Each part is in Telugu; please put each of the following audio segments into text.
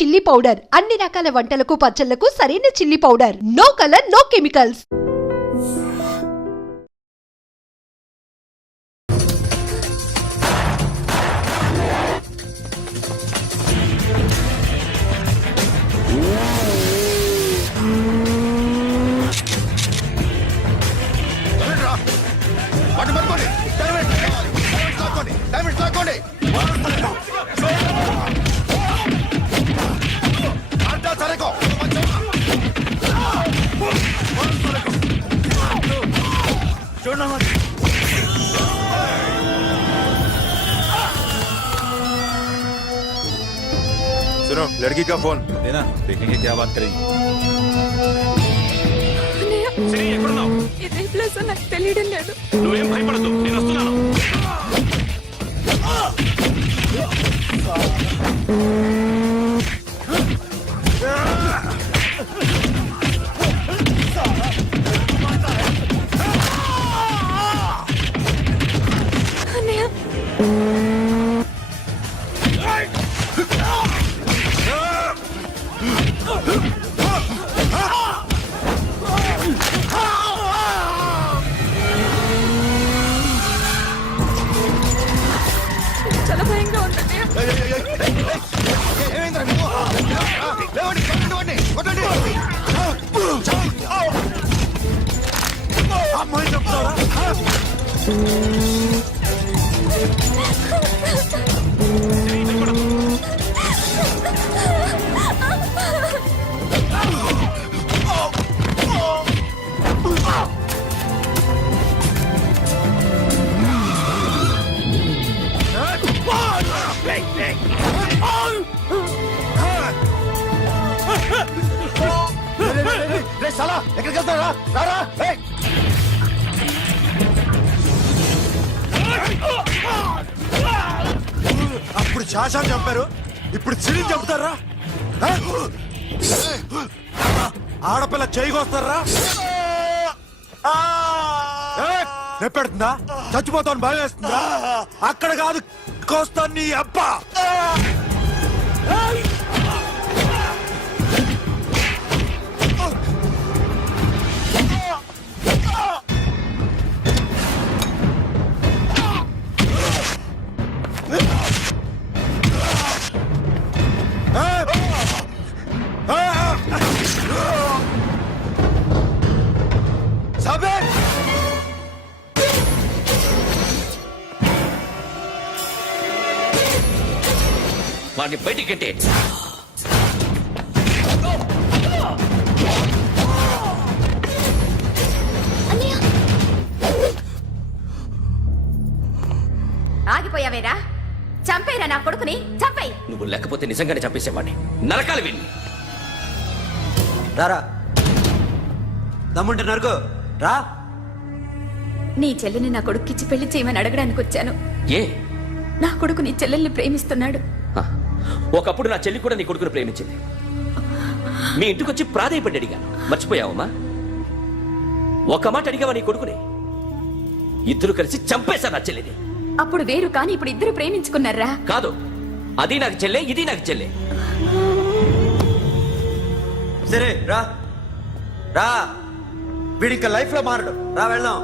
చిల్లీ పౌడర్ అన్ని రకాల వంటలకు పచ్చళ్లకు సరైన chilli powder. No colour, no chemicals. सुनो, लड़की का फोन देना, देखेंगे क्या बात करेंगे. ఇదే ప్లేస్ నాకు తెలియడం లేదు. నువ్వేం భయపడద్దు, నేను వస్తున్నాను. అన్నయ్య చాలా భయంగా ఉందన్నయ్య. ఎక్కడికి వెళ్తారా? రారా. అప్పుడు శాసనం చంపారు, ఇప్పుడు చిరి చంపుతారా? ఆడపిల్ల చేయకొస్తారా? నెప్పెడుతుందా? చచ్చిపోతాను భయం వేస్తుందా? అక్కడ కాదు, కోస్తాను నీ అబ్బా. వాడిని బయటికి గంటే. ఆగిపోయావేరా? చంపేరా నా కొడుకుని, చంపేయ్. నువ్వు లేకపోతే నిజంగానే చంపేసేవాడిని. నరకాలి విని. రారా, దమ్ముంటే నరుకు రా. నీ చెల్లిని నా కొడుక్కిచ్చి పెళ్లి చేయమని అడగడానికి వచ్చాను. ఏ? నా కొడుకు నీ చెల్లెల్ని ప్రేమిస్తున్నాడు. ఒకప్పుడు నా చెల్లి కూడా నీ కొడుకును ప్రేమించింది. మీ ఇంటికి వచ్చి ప్రాధాయపడి అడిగాను, మర్చిపోయావమ్మా? ఒక మాట అడిగావా నీ కొడుకుని? ఇద్దరు కలిసి చంపేశా నా చెల్లిని. అప్పుడు వేరు, కానీ ఇప్పుడు ఇద్దరు ప్రేమించుకున్నారా? కాదు, అది నాకు చెల్లె, ఇది నాకు చెల్లె. సరే రా రా, వీడి ఇంకా లైఫ్ లో మారడు. రా వెళ్దాం.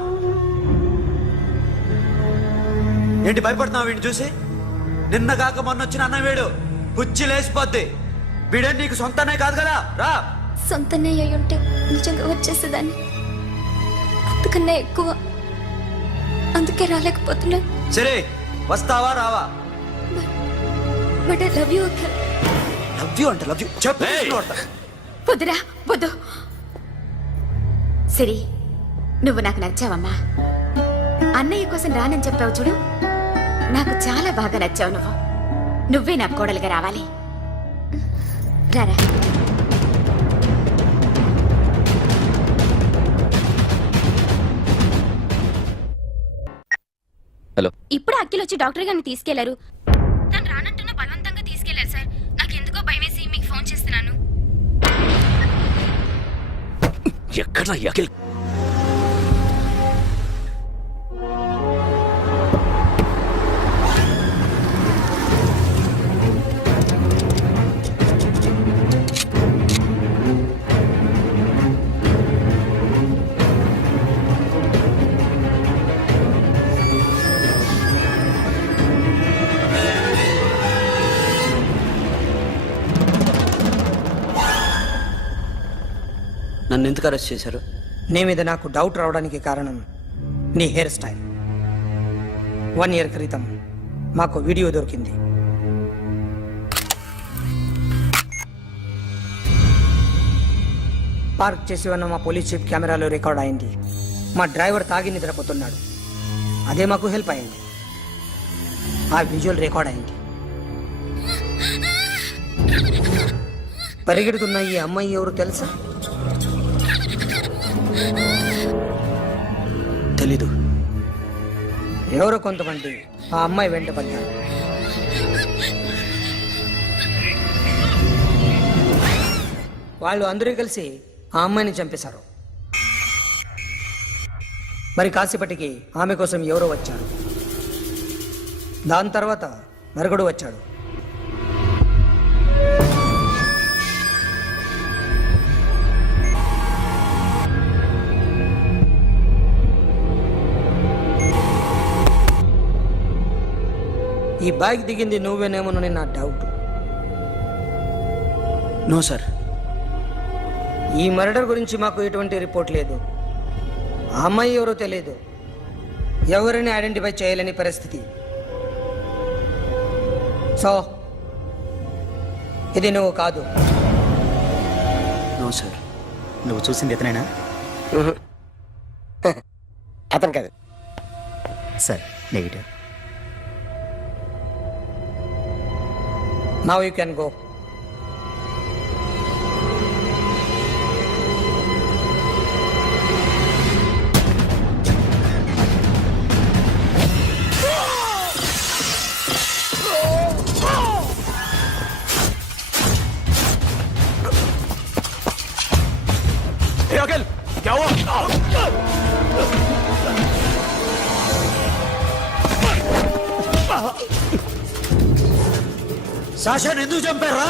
ఏంటి భయపడుతున్నావు వీడిని చూసి? నిన్న కాక మొన్న వచ్చిన అన్న వీడు పుచ్చి లేచిపోద్ది. వీడే నీకు సొంతనే కాదు కదా. రా. సొంతనే అయి ఉంటే నిజంగా వచ్చేసేదాన్ని. అంతకన్నా ఎక్కువ, అందుకే రాలేకపోతున్నా. సరే, వస్తావా రావా? But I love you uncle. Love you అంటే లవ్ యూ చెప్పు. వద్దురా, వద్దు. సరే, నువ్వు నాకు నచ్చావమ్మా. అన్నయ్య కోసం రానని చెప్పావు చూడు, నాకు చాలా బాగా నచ్చావు. నువ్వే నా కోడలిగా రావాలి. రారా. హలో. ఇప్పుడు అఖిల్ వచ్చి డాక్టర్ గారిని తీసుకెళ్లారు. తను రానంటున్న బలవంతంగా తీసుకెళ్లారు సార్. నాకు ఎందుకో భయం వేసి మీకు ఫోన్ చేస్తున్నాను. ఎక్కడ అఖిల్? నన్ను ఎందుకు అరెస్ట్ చేశారు? నీ మీద నాకు డౌట్ రావడానికి కారణం నీ హెయిర్ స్టైల్. 1 year క్రితం మాకు వీడియో దొరికింది. పార్క్ చేసి ఉన్న మా పోలీస్ జీప్ కెమెరాలో రికార్డ్ అయింది. మా డ్రైవర్ తాగి నిద్రపోతున్నాడు. అదే మాకు హెల్ప్ అయింది. ఆ విజువల్ రికార్డ్ అయింది. పరిగెడుతున్న ఈ అమ్మాయి ఎవరు తెలుసా? తెలీదు. ఎవరో కొంతమంది ఆ అమ్మాయి వెంట పడ్డారు. వాళ్ళు అందరూ కలిసి ఆ అమ్మాయిని చంపేశారు. మరి కాసేపటికి ఆమె కోసం ఎవరో వచ్చారు. దాని తర్వాత మరొకడు వచ్చాడు. ఈ బైక్ దిగింది నువ్వేనేమోనని నా డౌట్. No sir. ఈ మర్డర్ గురించి మాకు ఎటువంటి రిపోర్ట్ లేదు. ఆ అమ్మాయి ఎవరో తెలియదు. ఎవరిని ఐడెంటిఫై చేయలేని పరిస్థితి. సో ఇది నువ్వు కాదు. No sir. నువ్వు చూసింది ఇతనేనా? అతను కాదు sir. Negative. Now you can go. क्या हुआ? సాషాని ఎందుకు చంపారా?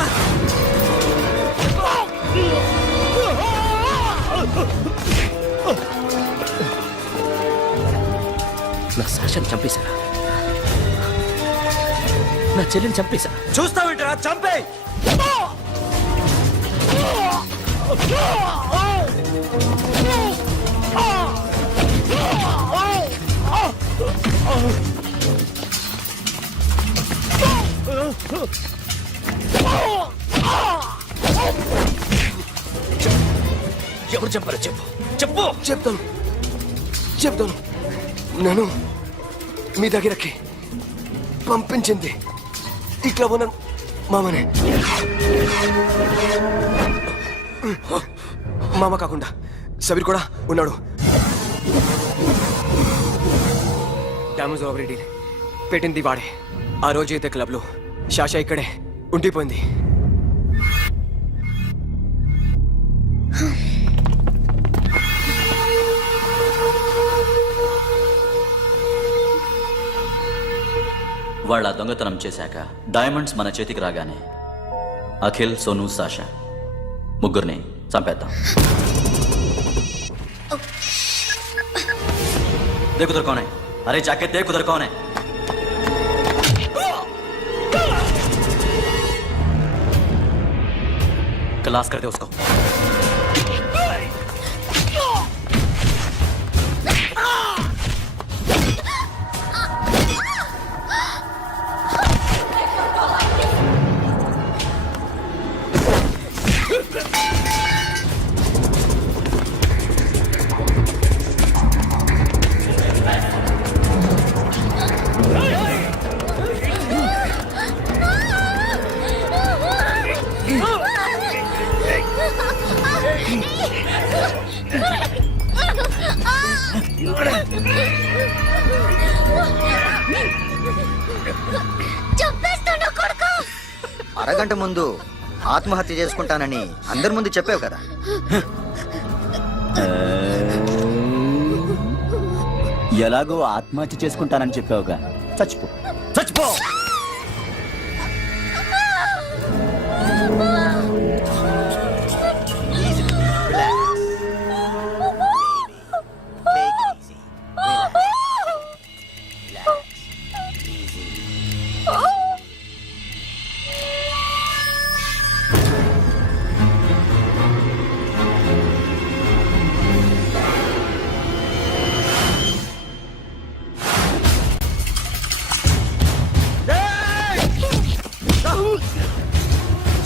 నా సాషాన్ని చంపేశారా? నా చెల్లిని చంపేశారా? చూస్తావేంట్రా? చంపే. ఎవరు చంపారో చెప్పు. చెప్పు. చెప్తాను. నన్ను మీ దగ్గరకి పంపించింది ఇట్లా ఉన్న మామనే. మామ కాకుండా సబీర్ కూడా ఉన్నాడు. డ్యామేజ్ ఆల్రెడీ పెట్టింది వాడే. ఆ రోజు అయితే క్లబ్లో శాషా ఇక్కడే ఉండిపోయింది. వాళ్ళ దొంగతనం చేశాక డైమండ్స్ మన చేతికి రాగానే అఖిల్, సోను, సాషా ముగ్గురిని చంపేద్దాం. देख उधर कौन है? अरे जाके देख उधर कौन है? क्लास करते उसको. అరగంట ముందు ఆత్మహత్య చేసుకుంటానని అందరి ముందు చెప్పావు కదా. ఎలాగో ఆత్మహత్య చేసుకుంటానని చెప్పావుగా, చచ్చిపో చచ్చిపో.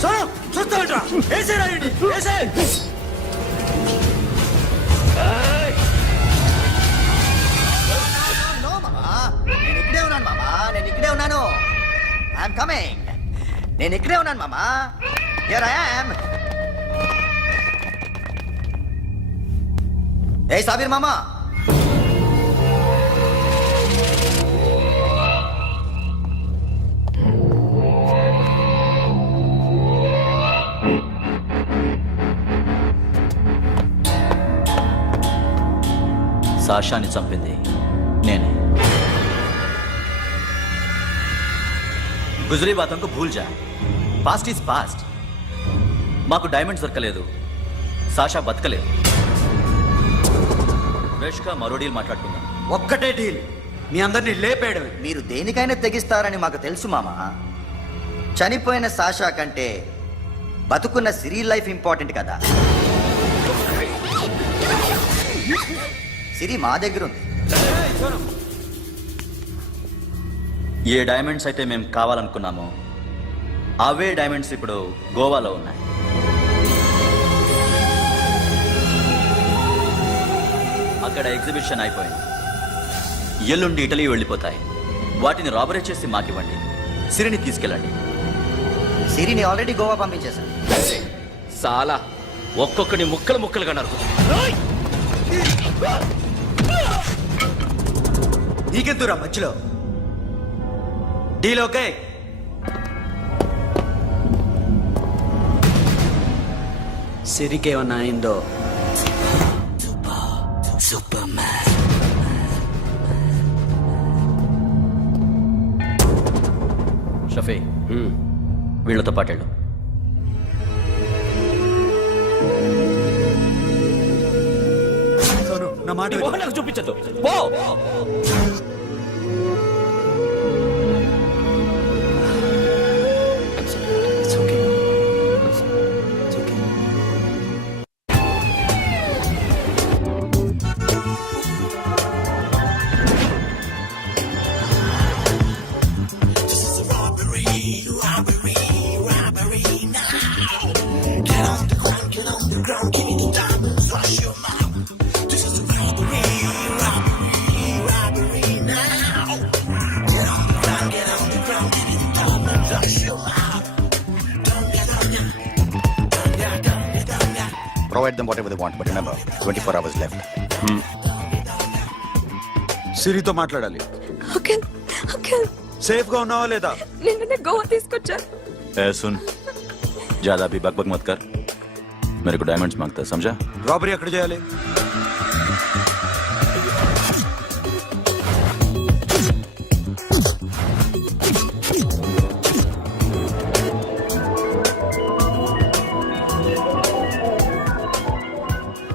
సోను చూస్తావేంట్రా? ఏసేయ్ రాయుడిని, ఏసేయ్. No, మామా. నేను ఇక్కడే ఉన్నాను మామా, నేను ఇక్కడే ఉన్నాను. I'm coming. నేను ఇక్కడే ఉన్నాను మామా. Here I am. ఏ సాబీర్ మామా, సాషాని చంపింది నేనే. గుజరీ బాతంకు భూల్ జా. Past is past. మాకు డైమండ్స్ దొరకలేదు, సాషా బతకలేదు. రేష్కా మరో డీల్ మాట్లాడుకుందాం. ఒక్కటే డీల్, మీ అందరినీ లేపేయడమే. మీరు దేనికైనా తెగిస్తారని మాకు తెలుసు మామా. చనిపోయిన సాషా కంటే బతుకున్న సిరి లైఫ్ ఇంపార్టెంట్ కదా. సిరి మా దగ్గర ఉంది. ఏ డైమండ్స్ అయితే మేము కావాలనుకున్నామో అవే డైమండ్స్ ఇప్పుడు గోవాలో ఉన్నాయి. అక్కడ ఎగ్జిబిషన్ అయిపోయింది. ఎల్లుండి ఇటలీ వెళ్ళిపోతాయి. వాటిని రాబరీ చేసి మాకివ్వండి. సిరిని తీసుకెళ్ళండి. సిరిని ఆల్రెడీ గోవా పంపించేశాను. సాలా ఒక్కొక్కడి ముక్కలు ముక్కలుగా నరుకు. నీకెందురా మధ్యలో? Deal okay? సిరికేమన్నా అయిందో? షఫీ, వీళ్ళతో పాటేళ్ళు. సోను, నా మాట నీ విను. మొహం నాకు చూపించద్దు. పో. It's okay. It's okay. Provide them whatever they want, but remember, 24 hours left. సిరితో మాట్లాడాలి. అంకుల్ అంకుల్ సేఫ్ గా ఉన్నావా లేదా? నిన్న గోవా తీసుకొచ్చారు. ए सुन, ज्यादा भी बकबक मत कर. मेरे को डायमंड्स मांगता है, समझा? రాబరీ ఎక్కడ చేయాలి?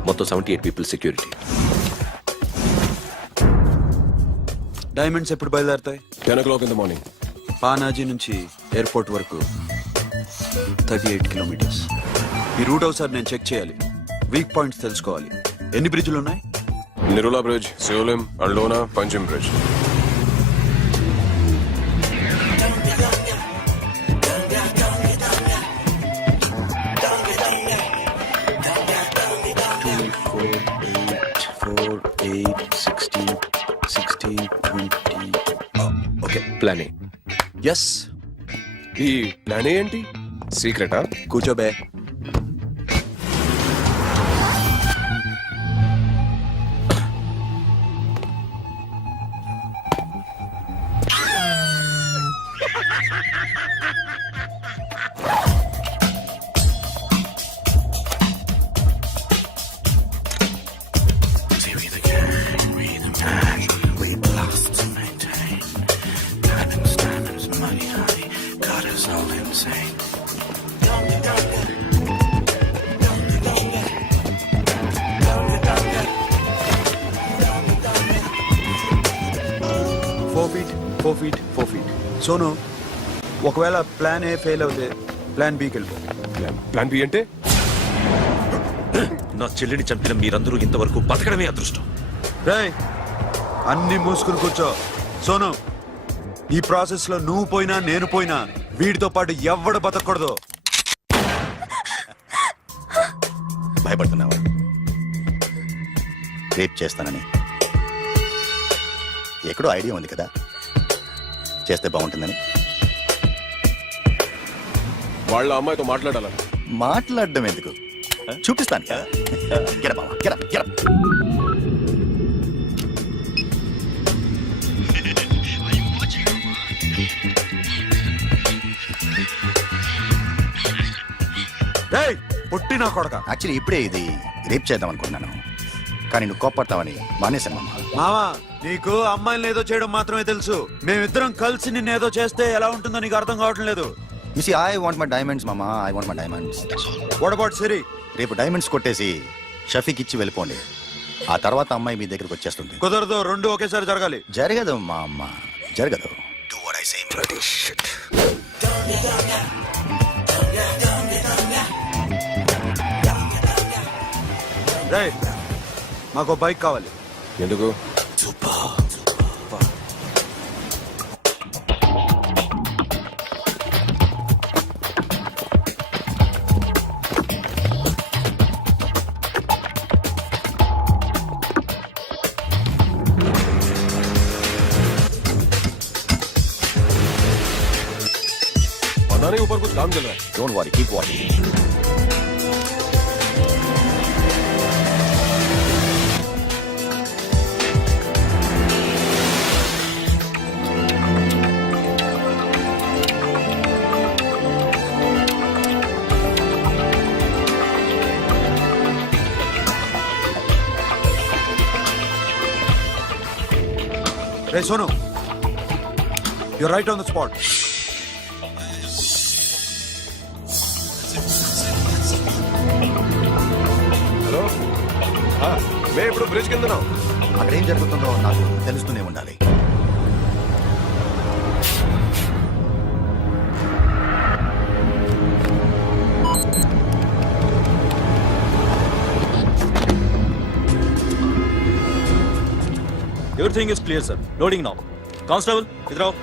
మొత్తం 78 పీపుల్ సెక్యూరిటీ. డైమండ్స్ ఎప్పుడు బయలుదేరుతాయి? 10 o'clock in the morning. Panaji నుంచి ఎయిర్పోర్ట్ వరకు 38 కిలోమీటర్స్. ఈ రూట్ ఒకసారి నేను చెక్ చేయాలి. వీక్ పాయింట్స్ తెలుసుకోవాలి. ఎన్ని బ్రిడ్జ్లు ఉన్నాయి? Nirula Bridge, Seolim, Aldona, Panjim Bridge. Okay, plan A. Yes. ఈ ప్లాన్ ఏంటి? సీక్రెటా? కూర్చోబే. సోను, ఒకవేళ ప్లాన్ ఏ ఫెయిల్ అవుతే ప్లాన్ బికి వెళ్ళిపో. ప్లాన్ బి అంటే? నా చెల్లిని చంపిన మీరందరూ ఇంతవరకు బతకడమే అదృష్టం. రేయ్, అన్ని మూసుకుని కూర్చో. సోను, ఈ ప్రాసెస్ లో నువ్వు పోయినా నేను పోయినా వీడితో పాటు ఎవ్వడు బతకూడదు. భయపడుతున్నావా? రేప్ చేస్తానని ఎక్కడో ఐడియా ఉంది కదా, చేస్తే బాగుంటుందని. వాళ్ళ అమ్మాయితో మాట్లాడాలని. మాట్లాడడం ఎందుకు, చూపిస్తాను. గెర బావా, గెర గెర. రేయ్ పుట్టి నా కొడక. యాక్చువల్లీ ఇప్పుడే ఇది రేప్ చేద్దాం అనుకున్నాను, కానీ నువ్వు కోప్పడతావని మానేశాను మామ. మావా నీకు అమ్మాయిని ఏదో చేయడం మాత్రమే తెలుసు. మేమిద్దరం కలిసి నిన్ను ఏదో చేస్తే ఎలా ఉంటుందో నీకు అర్థం కావటం లేదు. You see, I want my diamonds, Mama. I want my diamonds. What about Siri? రేపు డైమండ్స్ కొట్టేసి షఫీక్ ఇచ్చి వెళ్ళిపోండి. ఆ తర్వాత అమ్మాయి మీ దగ్గరకు వచ్చేస్తుంది. కుదరదు, రెండు ఒకేసారి జరగాలి. జరగదు మా అమ్మ, జరగదు. Do what I say, bloody shit. రేయ్ మాకు బైక్ కావాలి. ఎందుకు? बनाने के ऊपर कुछ काम चल रहा है. Don't worry, keep watching. Ray Sonu, you right on the spot. Hello, మేము ఇప్పుడు బ్రిడ్జ్ కింద ఉన్నాం. అక్కడ ఏం జరుగుతుందో నాకు తెలుస్తూనే ఉండాలి. Everything is clear, sir. Loading now. Constable, idhar aao.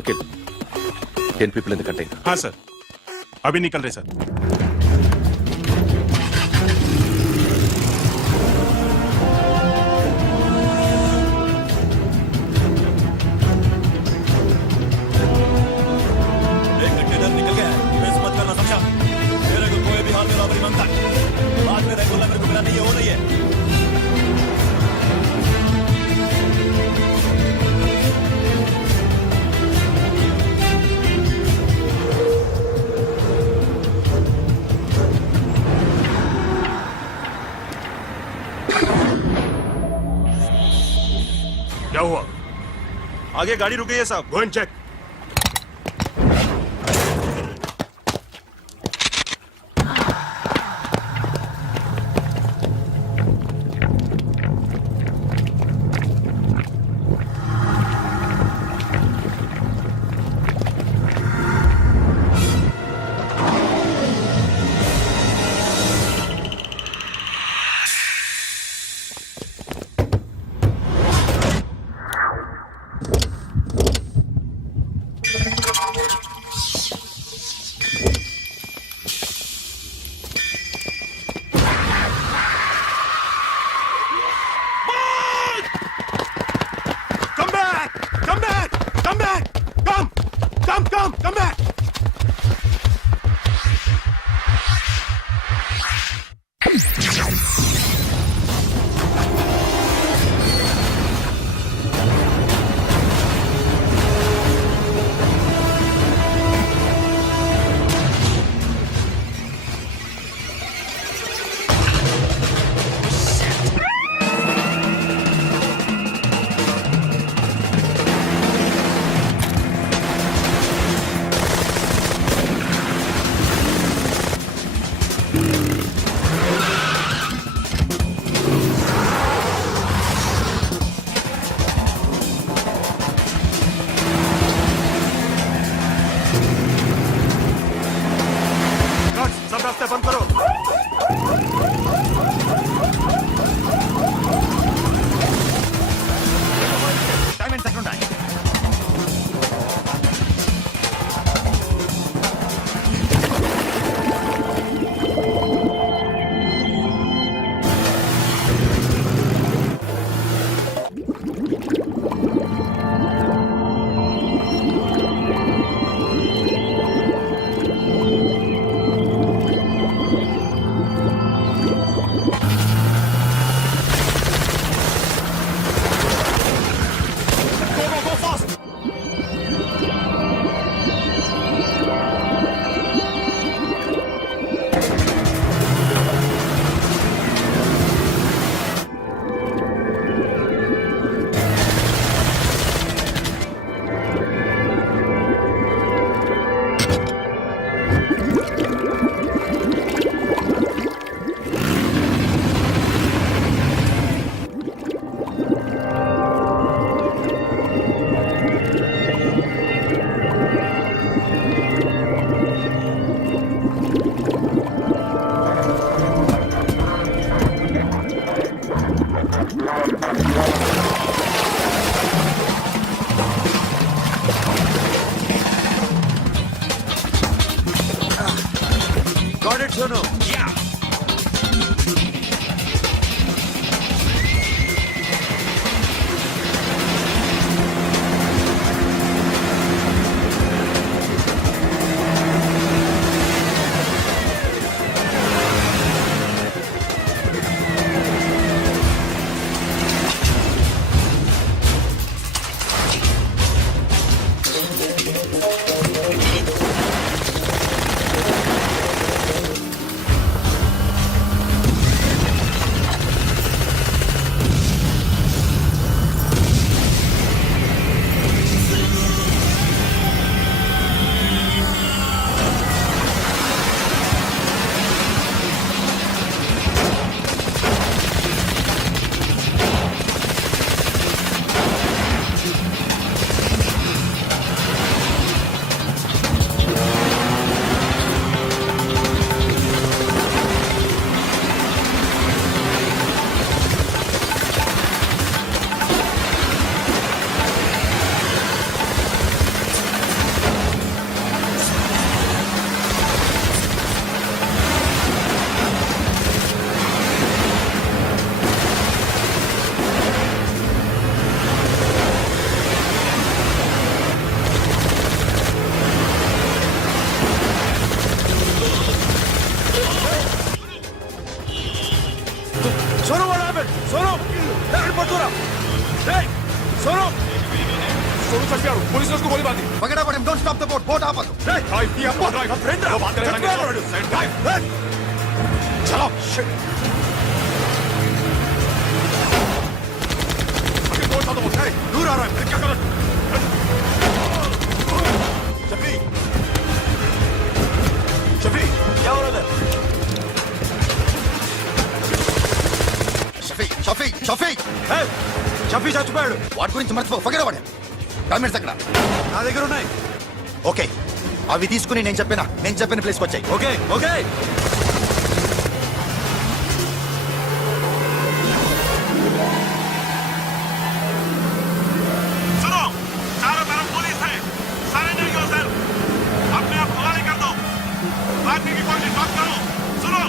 Akhil, 10 people in the container. हाँ सर, अभी निकल रहे सर. क्या हुआ? आगे गाड़ी रुक गई है साहब. Go and check. Come back! it, Sonu. Sonu, what happened? Sonu! Hey, Patura! Hey! Sonu! Sonu चंपियाड़ू पुलिस ने उसको गोली मार दी Forget about him. Don't stop the boat. Boat आपादो. Hey, drive किया drive Brenda! वो बात करें drive चलो shit अभी बहुत ज्यादा होता है दूर आ रहा है फिर क्या करें शफी शफी क्या हो रहा है షఫీ Hey! షఫీ చచ్చిపోయాడు. వాటి గురించి మర్చిపో. Forget about him. డాక్యుమెంట్స్ ఎక్కడ? నా దగ్గర ఉన్నాయి. ఓకే, అవి తీసుకుని నేను చెప్పిన ప్లేస్కి వచ్చాయి. ఓకే ఓకే सुनो चारों तरफ पुलिस है सरेंडर योरसेल्फ अपने आप हवाले कर दो भागने की कोशिश मत करो सुनो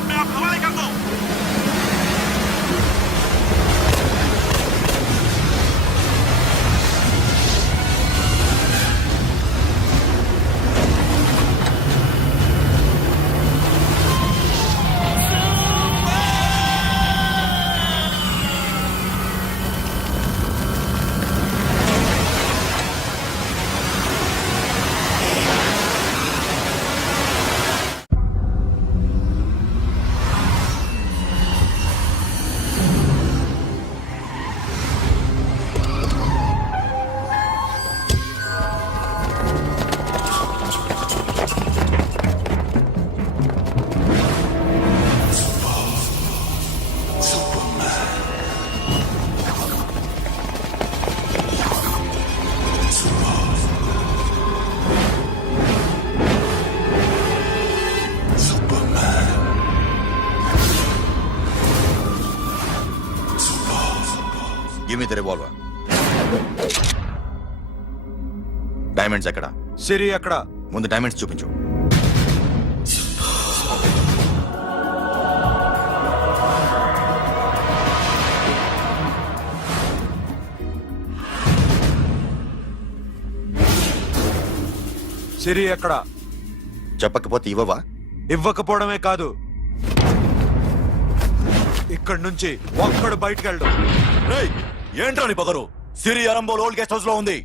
अपने आप हवाले कर दो give me the revolver. Diamonds ఎక్కడ? సిరి అక్కడ. ముందు డైమండ్స్ చూపించు. సిరి ఎక్కడ? చెప్పకపోతే ఇవ్వవా? ఇవ్వకపోవడమే కాదు, ఇక్కడి నుంచి ఒక్కడు బయటకు వెళ్ళడు. ఏంట్రా నీ పొగరు? సిరి అరంబోల్ ఓల్డ్ గెస్ట్ హౌస్ లో ఉంది.